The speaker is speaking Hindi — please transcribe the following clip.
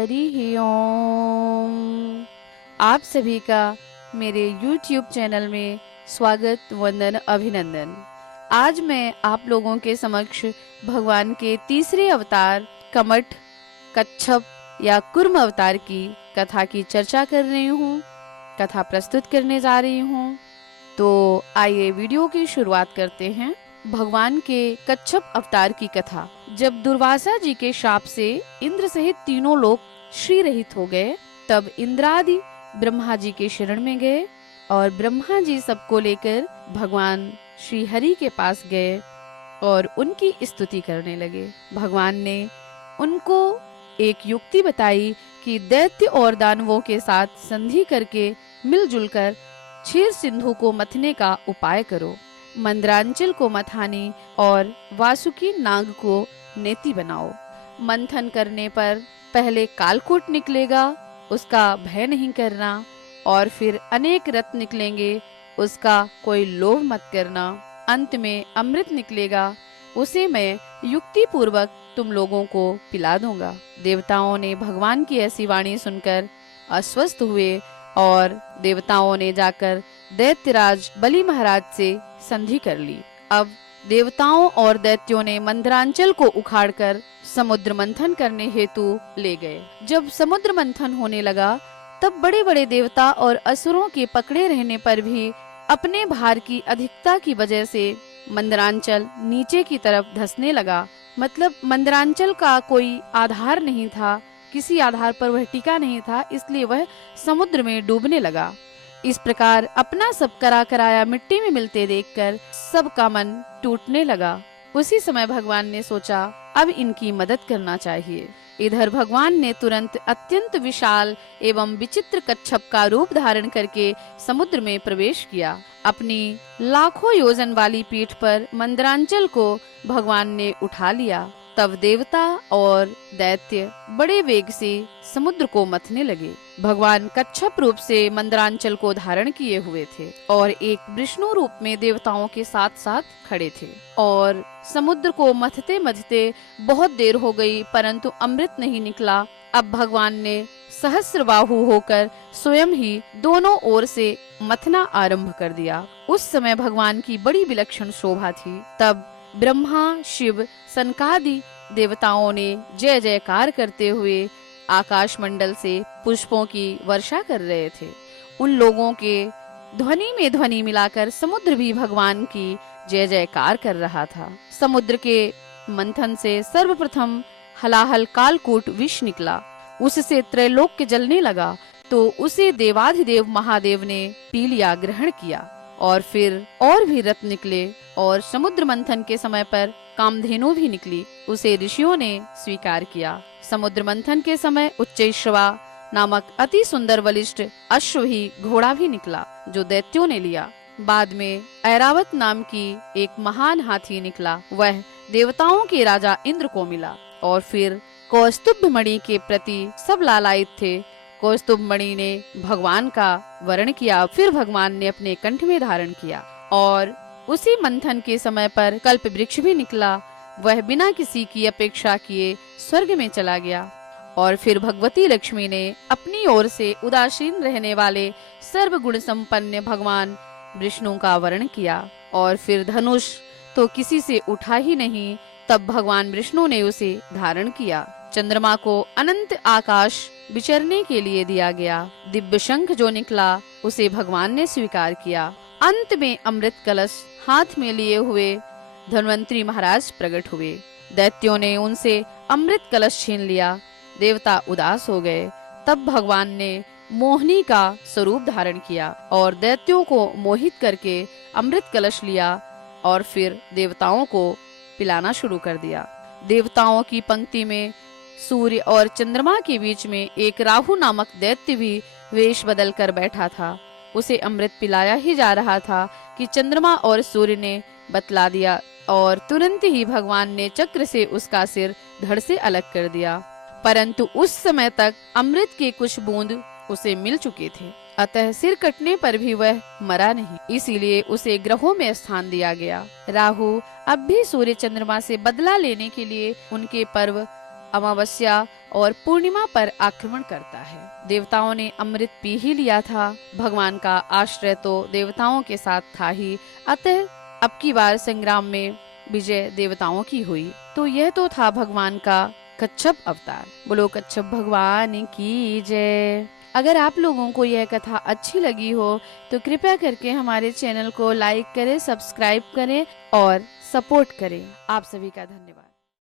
हरि ओम। आप सभी का मेरे YouTube चैनल में स्वागत, वंदन, अभिनंदन। आज मैं आप लोगों के समक्ष भगवान के तीसरे अवतार कमठ, कच्छप या कुर्म अवतार की कथा की चर्चा कर रही हूँ, कथा प्रस्तुत करने जा रही हूँ। तो आइए वीडियो की शुरुआत करते हैं। भगवान के कच्छप अवतार की कथा। जब दुर्वासा जी के शाप से इंद्र सहित तीनों लोग श्री रहित हो गए, तब इंद्रादि ब्रह्मा जी के शरण में गए और ब्रह्मा जी सबको लेकर भगवान श्री हरि के पास गए और उनकी स्तुति करने लगे। भगवान ने उनको एक युक्ति बताई कि दैत्य और दानवों के साथ संधि करके मिलजुल कर क्षीर सिंधु को मथने का उपाय करो। मंदरांचल को मथानी और वासुकी नाग को नेति बनाओ। मंथन करने पर पहले कालकूट निकलेगा, उसका भय नहीं करना, और फिर अनेक रत्न निकलेंगे, उसका कोई लोभ मत करना। अंत में अमृत निकलेगा, उसे मैं युक्ति पूर्वक तुम लोगों को पिला दूंगा। देवताओं ने भगवान की ऐसी वाणी सुनकर अस्वस्थ हुए और देवताओं ने जाकर दैत्यराज बलि महाराज से संधि कर ली। अब देवताओं और दैत्यों ने मंदरांचल को उखाड़कर समुद्र मंथन करने हेतु ले गए। जब समुद्र मंथन होने लगा, तब बड़े बड़े देवता और असुरों के पकड़े रहने पर भी अपने भार की अधिकता की वजह से मंदरांचल नीचे की तरफ धंसने लगा। मतलब मंदरांचल का कोई आधार नहीं था, किसी आधार पर वह टिका नहीं था, इसलिए वह समुद्र में डूबने लगा। इस प्रकार अपना सब करा कराया मिट्टी में मिलते देखकर सबका मन टूटने लगा। उसी समय भगवान ने सोचा, अब इनकी मदद करना चाहिए। इधर भगवान ने तुरंत अत्यंत विशाल एवं विचित्र कच्छप का रूप धारण करके समुद्र में प्रवेश किया। अपनी लाखों योजन वाली पीठ पर मंदरांचल को भगवान ने उठा लिया। तब देवता और दैत्य बड़े वेग से समुद्र को मथने लगे। भगवान कच्छप रूप से मंदरांचल को धारण किए हुए थे और एक विष्णु रूप में देवताओं के साथ साथ खड़े थे। और समुद्र को मथते मथते बहुत देर हो गई, परंतु अमृत नहीं निकला। अब भगवान ने सहस्त्रबाहु होकर स्वयं ही दोनों ओर से मथना आरंभ कर दिया। उस समय भगवान की बड़ी विलक्षण शोभा थी। तब ब्रह्मा, शिव, सनकादि देवताओं ने जय जयकार करते हुए आकाश मंडल से पुष्पों की वर्षा कर रहे थे। उन लोगों के ध्वनि में ध्वनि मिलाकर समुद्र भी भगवान की जय जयकार कर रहा था। समुद्र के मंथन से सर्वप्रथम हलाहल कालकूट विष निकला, उससे त्रैलोक्य जलने लगा, तो उसे देवाधिदेव महादेव ने पी लिया, ग्रहण किया। और फिर और भी रत्न निकले और समुद्र मंथन के समय पर कामधेनु भी निकली, उसे ऋषियों ने स्वीकार किया। समुद्र मंथन के समय उच्चैश्रवा नामक अति सुंदर बलिष्ठ अश्वही घोड़ा भी निकला, जो दैत्यों ने लिया। बाद में ऐरावत नाम की एक महान हाथी निकला, वह देवताओं के राजा इंद्र को मिला। और फिर कौस्तुभ मणि के प्रति सब लालायित थे। कौस्तुभ मणि ने भगवान का वर्ण किया, फिर भगवान ने अपने कंठ में धारण किया। और उसी मंथन के समय पर कल्प वृक्ष भी निकला, वह बिना किसी की अपेक्षा किए स्वर्ग में चला गया। और फिर भगवती लक्ष्मी ने अपनी ओर से उदासीन रहने वाले सर्वगुण संपन्न भगवान विष्णु का वर्ण किया। और फिर धनुष तो किसी से उठा ही नहीं, तब भगवान विष्णु ने उसे धारण किया। चंद्रमा को अनंत आकाश विचरने के लिए दिया गया। दिव्य शंख जो निकला, उसे भगवान ने स्वीकार किया। अंत में अमृत कलश हाथ में लिए हुए धन्वंतरी महाराज प्रकट हुए। दैत्यों ने उनसे अमृत कलश छीन लिया, देवता उदास हो गए। तब भगवान ने मोहिनी का स्वरूप धारण किया और दैत्यों को मोहित करके अमृत कलश लिया और फिर देवताओं को पिलाना शुरू कर दिया। देवताओं की पंक्ति में सूर्य और चंद्रमा के बीच में एक राहु नामक दैत्य भी वेश बदल कर बैठा था। उसे अमृत पिलाया ही जा रहा था कि चंद्रमा और सूर्य ने बतला दिया और तुरंत ही भगवान ने चक्र से उसका सिर धड़ से अलग कर दिया। परंतु उस समय तक अमृत के कुछ बूंद उसे मिल चुके थे, अतः सिर कटने पर भी वह मरा नहीं, इसीलिए उसे ग्रहों में स्थान दिया गया। राहु अब भी सूर्य चंद्रमा से बदला लेने के लिए उनके पर्व अमावस्या और पूर्णिमा पर आक्रमण करता है। देवताओं ने अमृत पी ही लिया था। भगवान का आश्रय तो देवताओं के साथ था ही, अतः अब की बार संग्राम में विजय देवताओं की हुई। तो यह तो था भगवान का कच्छप अवतार। बोलो कच्छप भगवान की जय। अगर आप लोगों को यह कथा अच्छी लगी हो तो कृपया करके हमारे चैनल को लाइक करें, सब्सक्राइब करें और सपोर्ट करें। आप सभी का धन्यवाद।